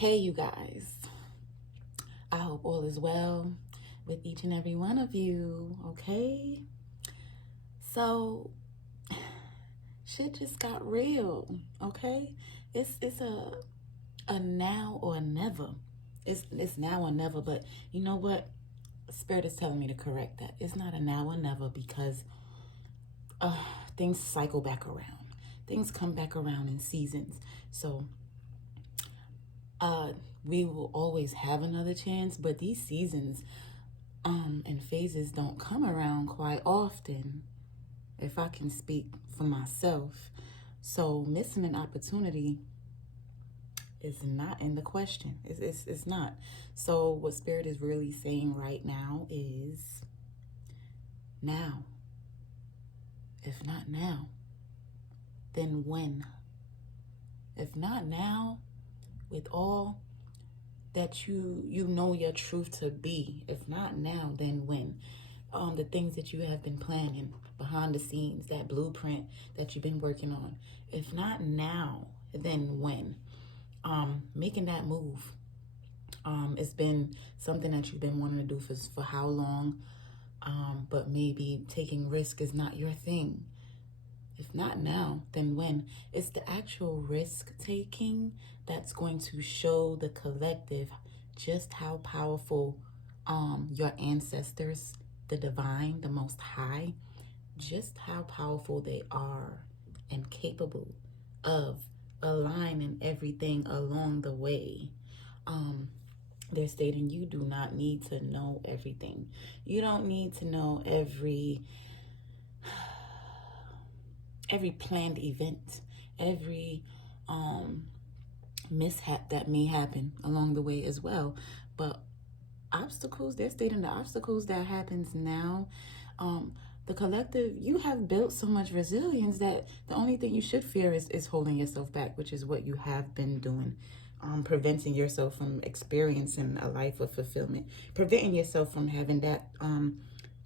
Hey, you guys. I hope all is well with each and every one of you, okay? So, shit just got real, okay? It's a now or never. It's now or never, but you know what? Spirit is telling me to correct that. It's not a now or never because uh things cycle back around. Things come back around in seasons. So, we will always have another chance, but these seasons and phases don't come around quite often, if I can speak for myself. So missing an opportunity is not in the question. It's not. So what Spirit is really saying right now is now. If not now, then when? If not now, with all that you know your truth to be, if not now, then when? The things that you have been planning behind the scenes, that blueprint that you've been working on, if not now, then when? Making that move. It's been something that you've been wanting to do for how long? But maybe taking risk is not your thing. If not now, then when? It's the actual risk taking that's going to show the collective just how powerful your ancestors, the divine, the most high, just how powerful they are and capable of aligning everything along the way. They're stating you do not need to know everything. You don't need to know every planned event, every mishap that may happen along the way as well. But obstacles, they're stating the obstacles that happens now, the collective, you have built so much resilience that the only thing you should fear is holding yourself back, which is what you have been doing. Preventing yourself from experiencing a life of fulfillment, preventing yourself from having that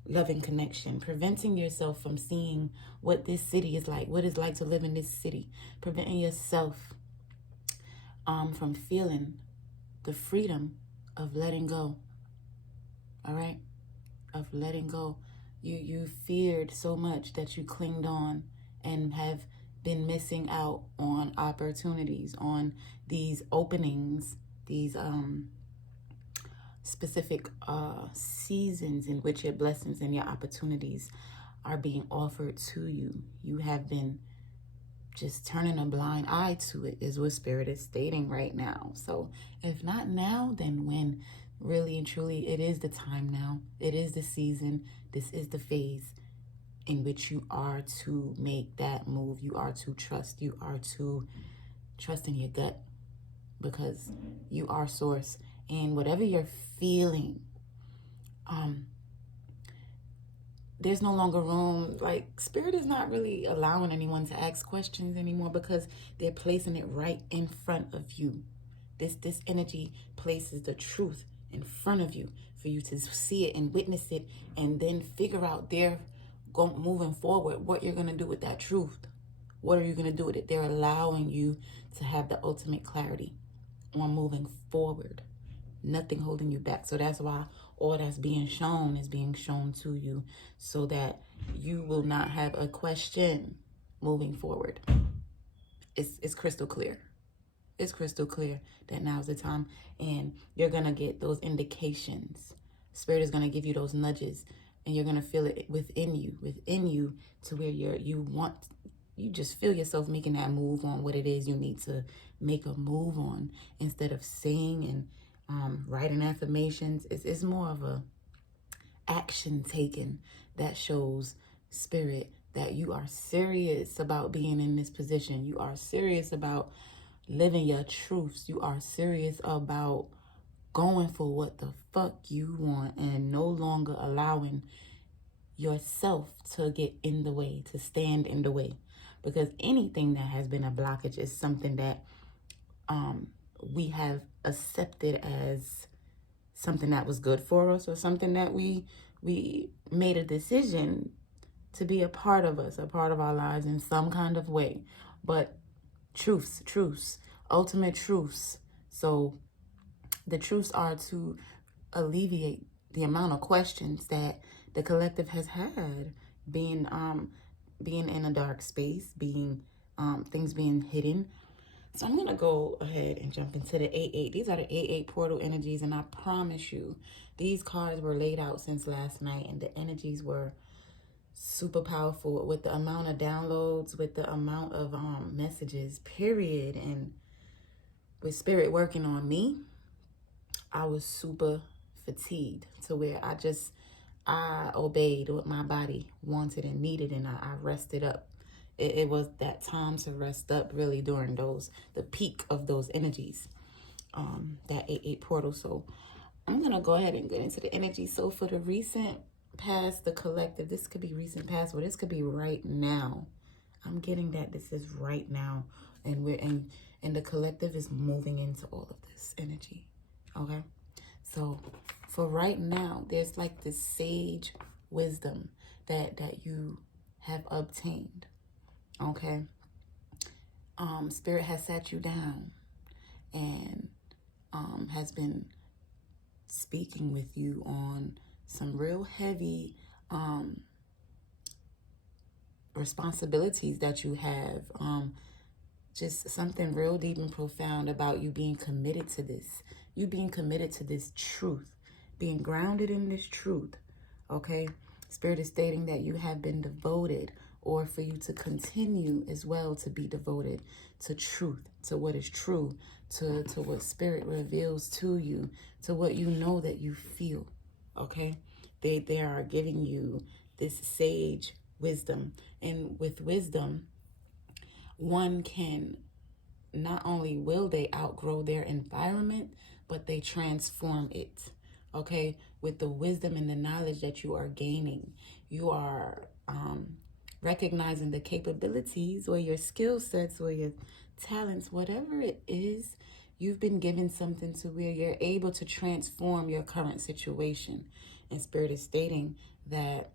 loving connection, preventing yourself from seeing what this city is like, what it's like to live in this city, preventing yourself from feeling the freedom of letting go. All right? Of letting go. You feared so much that you clinged on and have been missing out on opportunities, on these openings, these specific seasons in which your blessings and your opportunities are being offered to you. You have been just turning a blind eye to it, is what Spirit is stating right now. So if not now, then when? Really and truly, it is the time now. It is the season. This is the phase in which you are to make that move. You are to trust. You are to trust in your gut, because you are source. And whatever you're feeling, there's no longer room. Like, Spirit is not really allowing anyone to ask questions anymore, because they're placing it right in front of you. This energy places the truth in front of you for you to see it and witness it, and then figure out moving forward what you're going to do with that truth. What are you going to do with it? They're allowing you to have the ultimate clarity on moving forward. Nothing holding you back. So that's why all that's being shown is being shown to you, so that you will not have a question moving forward. It's crystal clear. It's crystal clear that now's the time, and you're going to get those indications. Spirit is going to give you those nudges, and you're going to feel it within you to where you just feel yourself making that move on what it is you need to make a move on, instead of saying and writing affirmations. It's more of a action taken that shows, Spirit, that you are serious about being in this position. You are serious about living your truths. You are serious about going for what the fuck you want, and no longer allowing yourself to get in the way, to stand in the way. Because anything that has been a blockage is something that we have accepted as something that was good for us, or something that we made a decision to be a part of us, a part of our lives in some kind of way. But truths, ultimate truths. So The truths are to alleviate the amount of questions that the collective has had, being being in a dark space, being things being hidden. So I'm gonna go ahead and jump into the 8-8. These are the 8-8 portal energies, and I promise you, these cards were laid out since last night, and the energies were super powerful with the amount of downloads, with the amount of messages, period. And with spirit working on me, I was super fatigued to where I obeyed what my body wanted and needed, and I rested up. It was that time to rest up really during the peak of those energies, that 8-8 portal. So I'm going to go ahead and get into the energy. So for the recent past, the collective, this could be recent past, or this could be right now. I'm getting that this is right now, and and the collective is moving into all of this energy. Okay, so for right now, there's like this sage wisdom that you have obtained. Okay, spirit has sat you down and has been speaking with you on some real heavy responsibilities that you have, just something real deep and profound about you being committed to this, you being committed to this truth, being grounded in this truth. Okay, spirit is stating that you have been devoted, or for you to continue as well to be devoted to truth, to what is true, to what spirit reveals to you, to what you know that you feel. Okay, they are giving you this sage wisdom, and with wisdom, one can not only will they outgrow their environment, but they transform it. Okay, with the wisdom and the knowledge that you are gaining, you are recognizing the capabilities or your skill sets or your talents, whatever it is. You've been given something to where you're able to transform your current situation. And spirit is stating that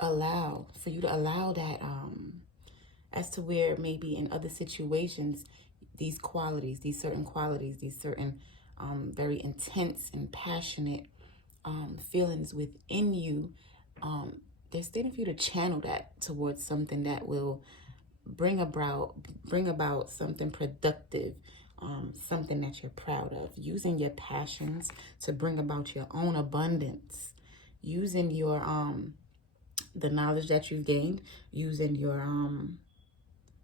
for you to allow that, as to where maybe in other situations, these qualities, these certain very intense and passionate feelings within you, they're stating for you to channel that towards something that will bring about something productive, something that you're proud of, using your passions to bring about your own abundance, using your the knowledge that you've gained, using your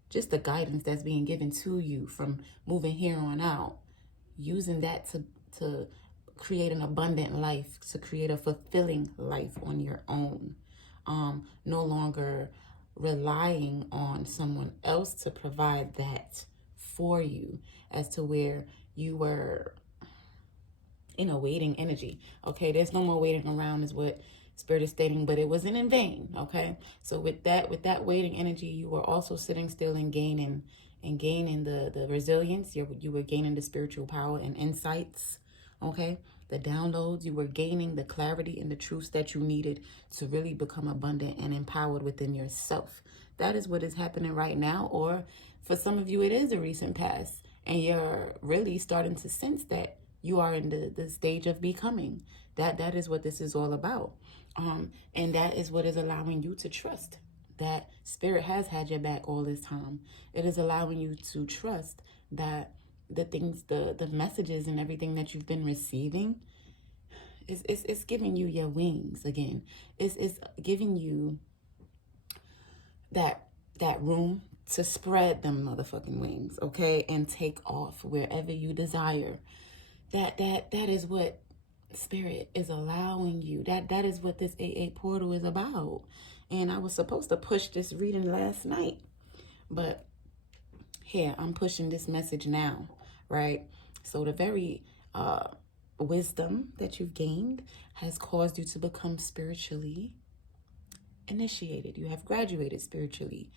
just the guidance that's being given to you from moving here on out, using that to create an abundant life, to create a fulfilling life on your own. No longer relying on someone else to provide that for you, as to where you were in a waiting energy. Okay, there's no more waiting around is what spirit is stating, but it wasn't in vain. Okay, so with that waiting energy, you were also sitting still and gaining the resilience. You were gaining the spiritual power and insights. Okay, the downloads, you were gaining the clarity and the truths that you needed to really become abundant and empowered within yourself. That is what is happening right now, or for some of you, it is a recent past, and you're really starting to sense that you are in the stage of becoming. That is what this is all about. And that is what is allowing you to trust that spirit has had your back all this time. It is allowing you to trust that the things, the messages and everything that you've been receiving, it's giving you your wings again. It's giving you that room to spread them motherfucking wings, okay, and take off wherever you desire. That is what spirit is allowing you. That is what this 8-8 portal is about. And I was supposed to push this reading last night, but here I'm pushing this message now, right? So the very wisdom that you've gained has caused you to become spiritually initiated. You have graduated spiritually.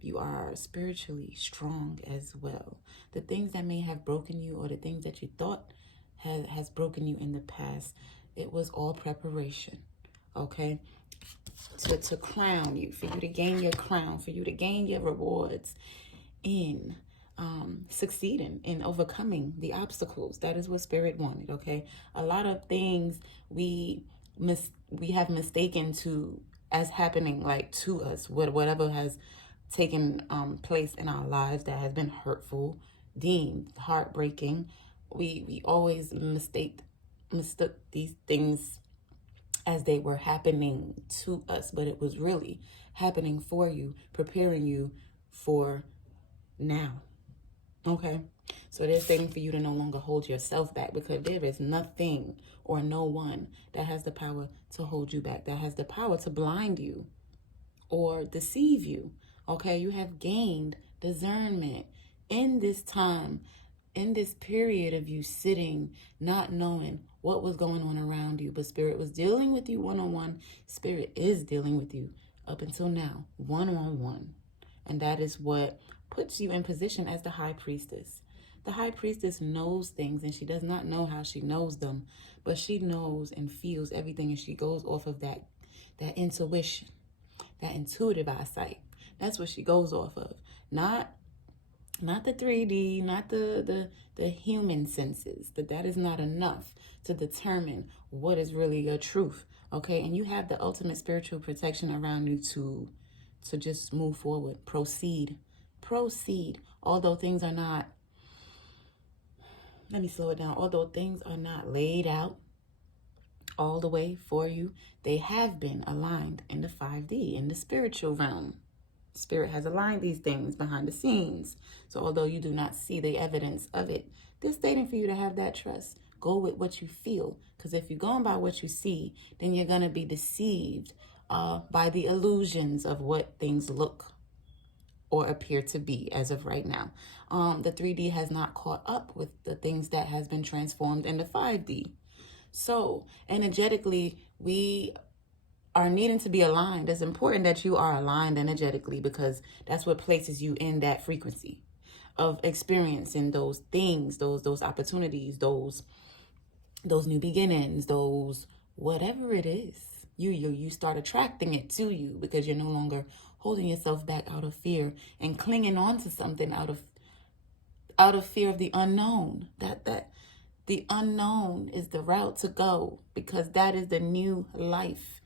You are spiritually strong as well. The things that may have broken you, or the things that you thought has broken you in the past, it was all preparation, okay, to crown you, for you to gain your crown, for you to gain your rewards in succeeding in overcoming the obstacles. That is what Spirit wanted, okay? A lot of things we have mistaken to as happening like to us, whatever has taken place in our lives that has been hurtful, deemed heartbreaking. We always mistook these things as they were happening to us, but it was really happening for you, preparing you for now. Okay, so they're saying for you to no longer hold yourself back, because there is nothing or no one that has the power to hold you back, that has the power to blind you or deceive you. Okay, you have gained discernment in this time, in this period of you sitting, not knowing what was going on around you, but Spirit was dealing with you one-on-one. Spirit is dealing with you up until now, one-on-one. And that is what puts you in position as the high priestess. The high priestess knows things, and she does not know how she knows them, but she knows and feels everything, and she goes off of that intuition, that intuitive eyesight. That's what she goes off of. Not the 3D, not the human senses. That is not enough to determine what is really your truth. Okay, and you have the ultimate spiritual protection around you to just move forward, proceed. Although things are not, let me slow it down. Although things are not laid out all the way for you, they have been aligned in the 5D, in the spiritual realm. Spirit has aligned these things behind the scenes. So although you do not see the evidence of it, they're stating for you to have that trust. Go with what you feel. Because if you're going by what you see, then you're going to be deceived by the illusions of what things look or appear to be as of right now. The 3D has not caught up with the things that has been transformed in the 5D. So energetically, we are needing to be aligned. It's important that you are aligned energetically, because that's what places you in that frequency of experiencing those things, those opportunities, those new beginnings, those whatever it is. You start attracting it to you, because you're no longer holding yourself back out of fear and clinging on to something out of fear of the unknown. That the unknown is the route to go, because that is the new life.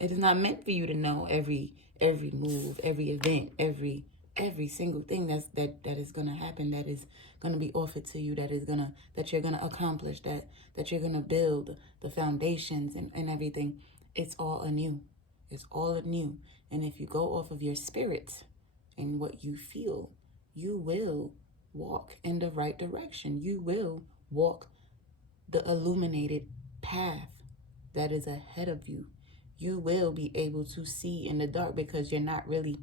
It is not meant for you to know every move, every event, every single thing that is gonna happen, that is gonna be offered to you, that you're gonna accomplish, that you're gonna build the foundations and everything. It's all anew. It's all anew. And if you go off of your spirit and what you feel, you will walk in the right direction. You will walk the illuminated path that is ahead of you. You will be able to see in the dark, because you're not really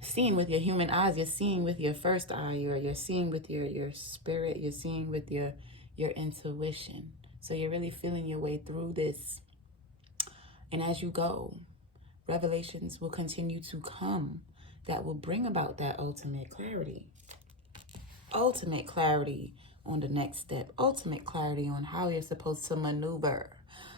seeing with your human eyes. You're seeing with your first eye, or you're seeing with your spirit. You're seeing with your intuition. So you're really feeling your way through this. And as you go, revelations will continue to come that will bring about that ultimate clarity. Ultimate clarity on the next step. Ultimate clarity on how you're supposed to maneuver.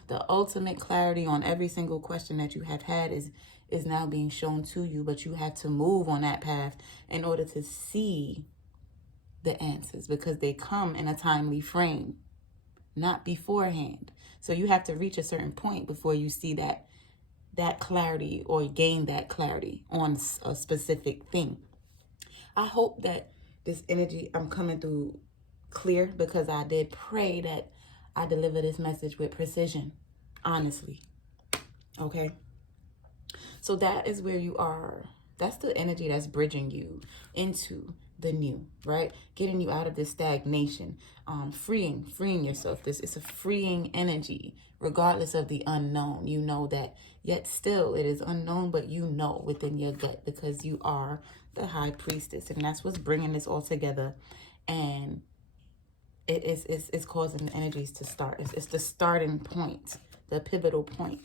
The ultimate clarity on every single question that you have had is now being shown to you, but you have to move on that path in order to see the answers, because they come in a timely frame, not beforehand. So you have to reach a certain point before you see that clarity, or gain that clarity on a specific thing. I hope that this energy, I'm coming through clear, because I did pray that I deliver this message with precision, honestly. Okay? So that is where you are. That's the energy that's bridging you into the new, right? Getting you out of this stagnation, freeing yourself. It's a freeing energy, regardless of the unknown. You know that, yet still it is unknown, but you know within your gut, because you are the high priestess, and that's what's bringing this all together. And it's causing the energies to start. It's the starting point, the pivotal point.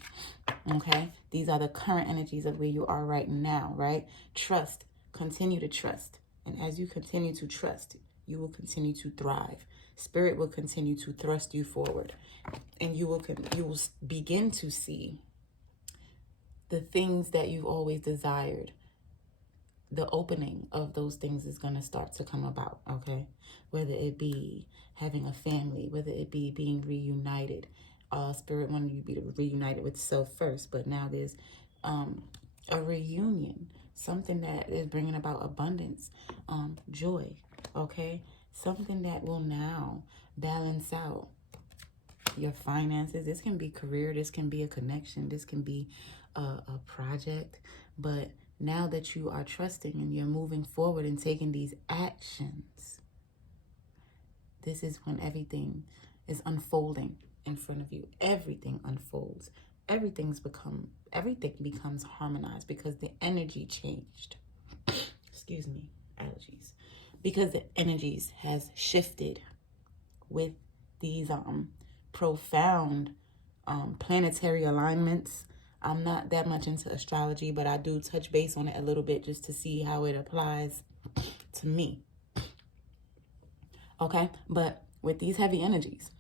Okay, these are the current energies of where you are right now, right? Trust. Continue to trust. And as you continue to trust, you will continue to thrive. Spirit will continue to thrust you forward, and you will begin to see the things that you've always desired the opening of those things is going to start to come about, okay? Whether it be having a family, whether it be being reunited. Spirit wanted you to be reunited with self first, but now there's a reunion, something that is bringing about abundance, joy, okay? Something that will now balance out your finances. This can be career, this can be a connection, this can be a project, but now that you are trusting and you're moving forward and taking these actions, this is when everything is unfolding in front of you. Everything unfolds. Everything becomes harmonized because the energy changed. Excuse me, allergies. Because the energies has shifted with these profound planetary alignments. I'm not that much into astrology, but I do touch base on it a little bit just to see how it applies to me. Okay, but with these heavy energies,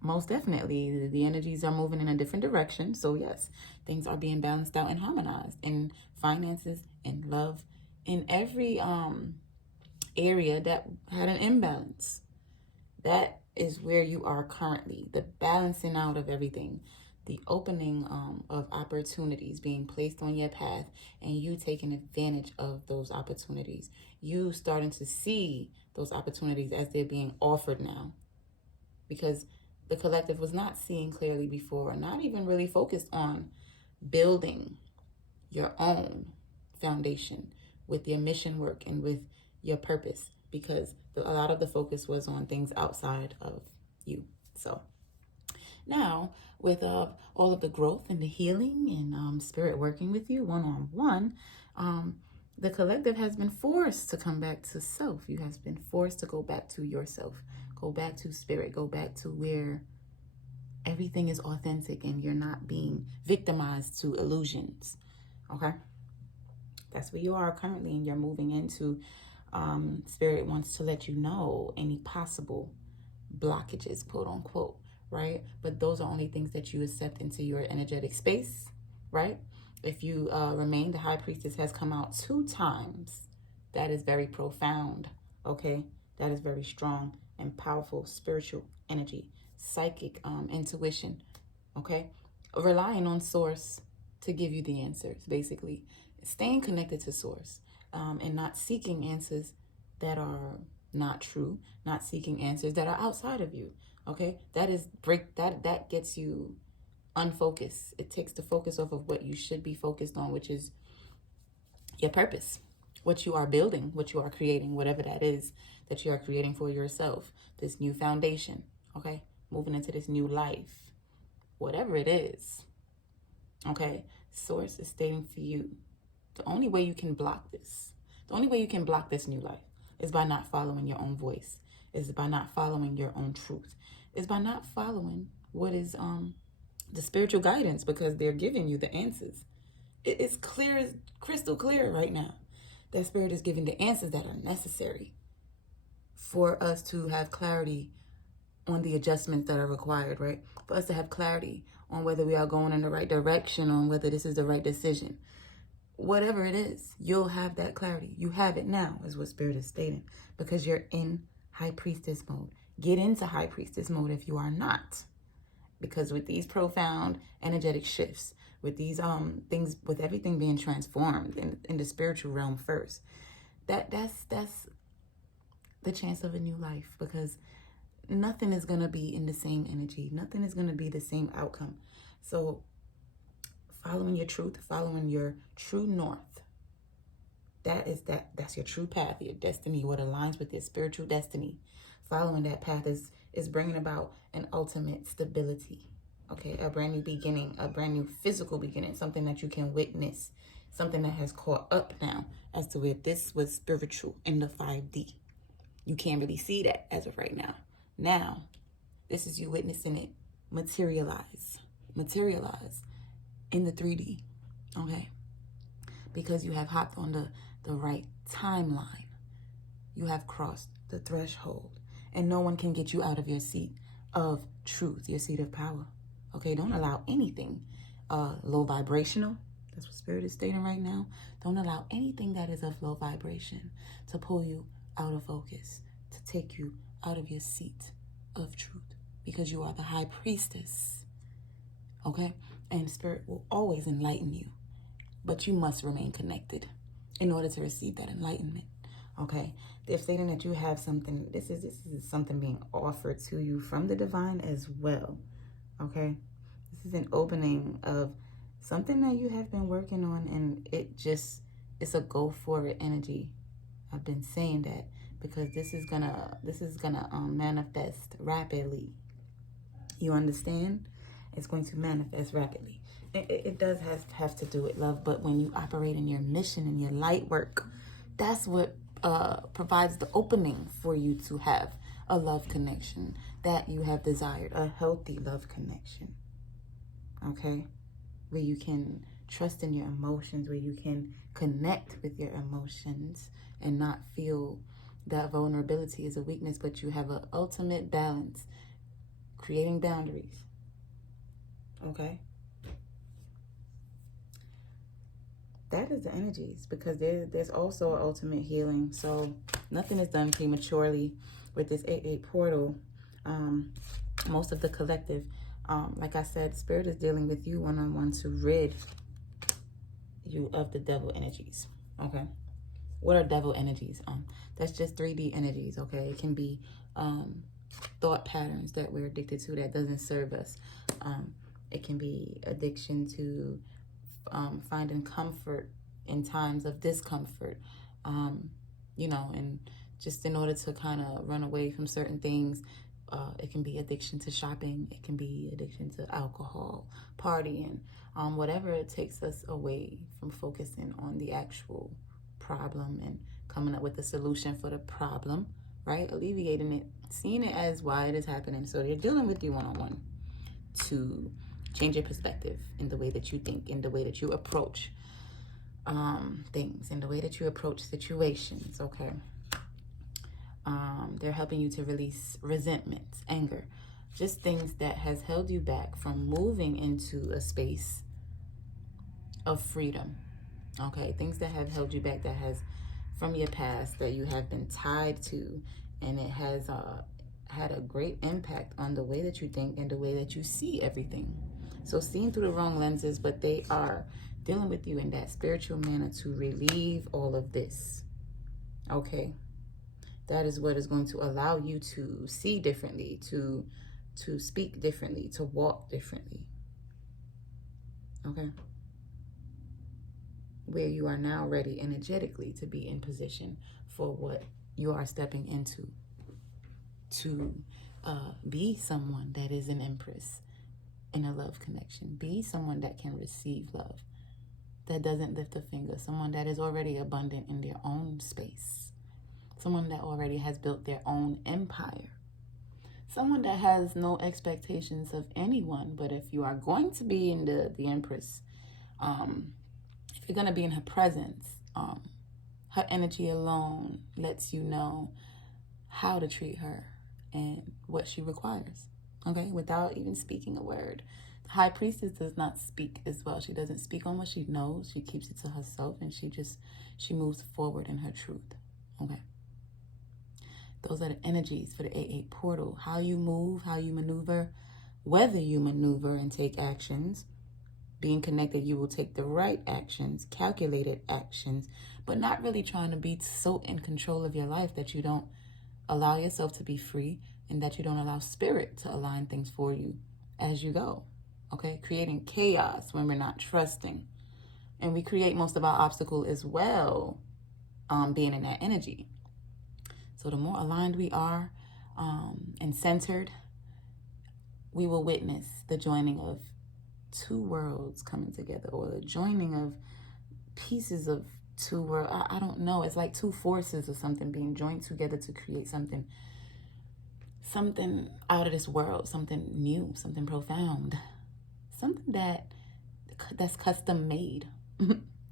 most definitely the energies are moving in a different direction. So yes, things are being balanced out and harmonized in finances, in love, in every area that had an imbalance. That is where you are currently, the balancing out of everything, the opening of opportunities being placed on your path, and you taking advantage of those opportunities. You starting to see those opportunities as they're being offered now, because the collective was not seeing clearly before, or not even really focused on building your own foundation with your mission work and with your purpose, because a lot of the focus was on things outside of you. So now, with all of the growth and the healing and spirit working with you one-on-one, the collective has been forced to come back to self. You have been forced to go back to yourself, go back to spirit, go back to where everything is authentic and you're not being victimized to illusions. Okay? That's where you are currently, and you're moving into spirit wants to let you know any possible blockages, quote unquote, right? But those are only things that you accept into your energetic space, right? If you remain, the high priestess has come out 2 times. That is very profound, okay? That is very strong and powerful spiritual energy, psychic intuition, okay? Relying on source to give you the answers, basically. Staying connected to source and not seeking answers that are not true, not seeking answers that are outside of you, okay? That gets you unfocused. It takes the focus off of what you should be focused on, which is your purpose, what you are building, what you are creating, whatever that is that you are creating for yourself, this new foundation, okay? Moving into this new life, whatever it is, okay? Source is stating for you, the only way you can block this, the only way you can block this new life is by not following your own voice, is by not following your own truth, is by not following what is the spiritual guidance, because they're giving you the answers. It's clear, crystal clear right now that spirit is giving the answers that are necessary for us to have clarity on the adjustments that are required, right? For us to have clarity on whether we are going in the right direction, on whether this is the right decision. Whatever it is, you'll have that clarity. You have it now, is what spirit is stating, because you're in high priestess mode. Get into high priestess mode if you are not. Because with these profound energetic shifts, with these things, with everything being transformed in the spiritual realm first, that's the chance of a new life, because nothing is going to be in the same energy. Nothing is going to be the same outcome. So following your truth, following your true north, that's your true path, your destiny, what aligns with your spiritual destiny. Following that path is bringing about an ultimate stability, okay? A brand new beginning, a brand new physical beginning, something that you can witness, something that has caught up now as to where this was spiritual in the 5D. You can't really see that as of right now. Now, this is you witnessing it materialize in the 3D, okay? Because you have hopped on the right timeline. You have crossed the threshold, and no one can get you out of your seat of truth, your seat of power, okay? Don't allow anything low vibrational, That's what Spirit is stating right now. Don't allow anything that is of low vibration to pull you out of focus, to take you out of your seat of truth, because you are the high priestess, okay? And Spirit will always enlighten you, but you must remain connected in order to receive that enlightenment, okay? They're stating that you have something, this is something being offered to you from the divine as well, okay? This is an opening of something that you have been working on, and it's a go for it energy. I've been saying that because this is gonna manifest rapidly. You understand? It's going to manifest rapidly. It does have to do with love, but when you operate in your mission and your light work, that's what provides the opening for you to have a love connection that you have desired, a healthy love connection, okay? Where you can trust in your emotions, where you can connect with your emotions and not feel that vulnerability is a weakness, but you have an ultimate balance, creating boundaries, okay? That is the energies, because there's also an ultimate healing. So nothing is done prematurely with this 8-8 portal. Most of the collective, like I said, Spirit is dealing with you one-on-one to rid you of the devil energies, okay? What are devil energies? That's just 3D energies, okay? It can be thought patterns that we're addicted to that doesn't serve us. It can be addiction to finding comfort in times of discomfort, you know, and just in order to kind of run away from certain things. It can be addiction to shopping. It can be addiction to alcohol, partying, whatever it takes us away from focusing on the actual problem and coming up with a solution for the problem, right? Alleviating it, seeing it as why it is happening. So they're dealing with you one-on-one to change your perspective in the way that you think, in the way that you approach things, in the way that you approach situations, okay? They're helping you to release resentment, anger, just things that has held you back from moving into a space of freedom, okay? Things that have held you back, that has, from your past, that you have been tied to, and it has had a great impact on the way that you think and the way that you see everything. So seeing through the wrong lenses, but they are dealing with you in that spiritual manner to relieve all of this, okay? That is what is going to allow you to see differently, to speak differently, to walk differently, okay? Where you are now ready energetically to be in position for what you are stepping into, to be someone that is an empress in a love connection. Be someone that can receive love, that doesn't lift a finger, someone that is already abundant in their own space, someone that already has built their own empire, someone that has no expectations of anyone. But if you are going to be in the empress, if you're going to be in her presence, her energy alone lets you know how to treat her and what she requires, okay, without even speaking a word. The high priestess does not speak as well. She doesn't speak on what she knows. She keeps it to herself, and she moves forward in her truth, okay? Those are the energies for the 8-8 portal. How you move, how you maneuver, whether you maneuver and take actions. Being connected, you will take the right actions, calculated actions, but not really trying to be so in control of your life that you don't allow yourself to be free, and that you don't allow spirit to align things for you as you go, okay? Creating chaos when we're not trusting. And we create most of our obstacle as well, being in that energy. So the more aligned we are and centered, we will witness the joining of two worlds coming together, or the joining of pieces of two worlds. I don't know. It's like two forces or something being joined together to create something out of this world, something new, something profound, something that's custom made,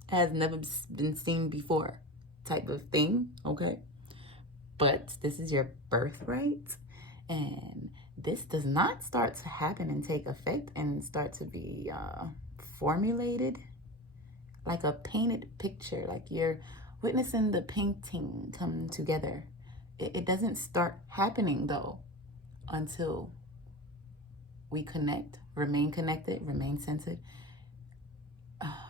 has never been seen before type of thing, okay? But this is your birthright, and this does not start to happen and take effect and start to be formulated like a painted picture, like you're witnessing the painting come together. It doesn't start happening though until we remain connected, remain centered,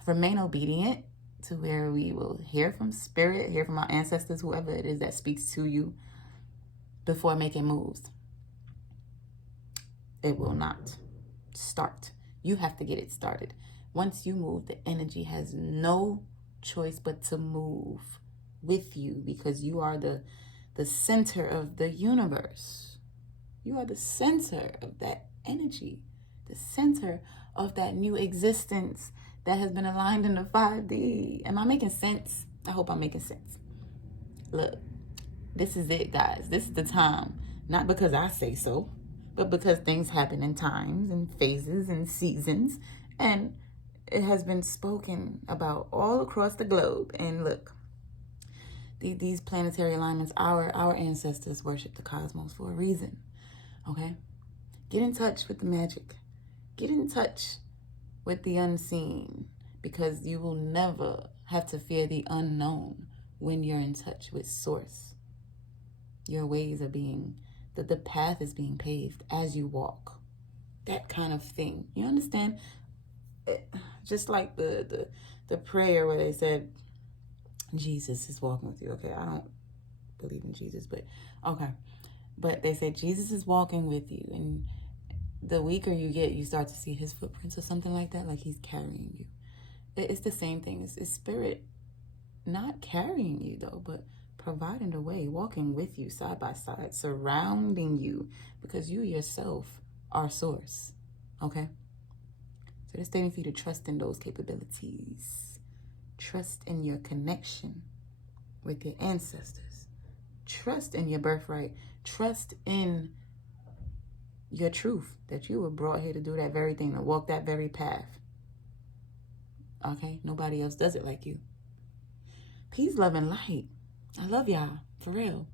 remain obedient to where we will hear from spirit, hear from our ancestors, whoever it is that speaks to you before making moves. It will not start. You have to get it started. Once you move, the energy has no choice but to move with you, because you are the center of the universe. You are the center of that energy, the center of that new existence that has been aligned in the 5D. Am I making sense? I hope I'm making sense. Look, this is it, guys. This is the time. Not because I say so, but because things happen in times and phases and seasons. And it has been spoken about all across the globe. And look, these planetary alignments, our ancestors worship the cosmos for a reason. Okay? Get in touch with the magic. Get in touch with the unseen, because you will never have to fear the unknown when you're in touch with Source. Your ways are the path is being paved as you walk. That kind of thing. You understand? Just like the prayer where they said, Jesus is walking with you. Okay, I don't believe in Jesus, but okay. But they said Jesus is walking with you, and the weaker you get, you start to see his footprints or something like that, like he's carrying you. It's the same thing. It's spirit not carrying you though, but providing the way, walking with you side by side, surrounding you, because you yourself are Source. Okay? So they're stating for you to trust in those capabilities. Trust in your connection with your ancestors. Trust in your birthright. Trust in your truth, that you were brought here to do that very thing, to walk that very path. Okay? Nobody else does it like you. Peace, love, and light. I love y'all. For real.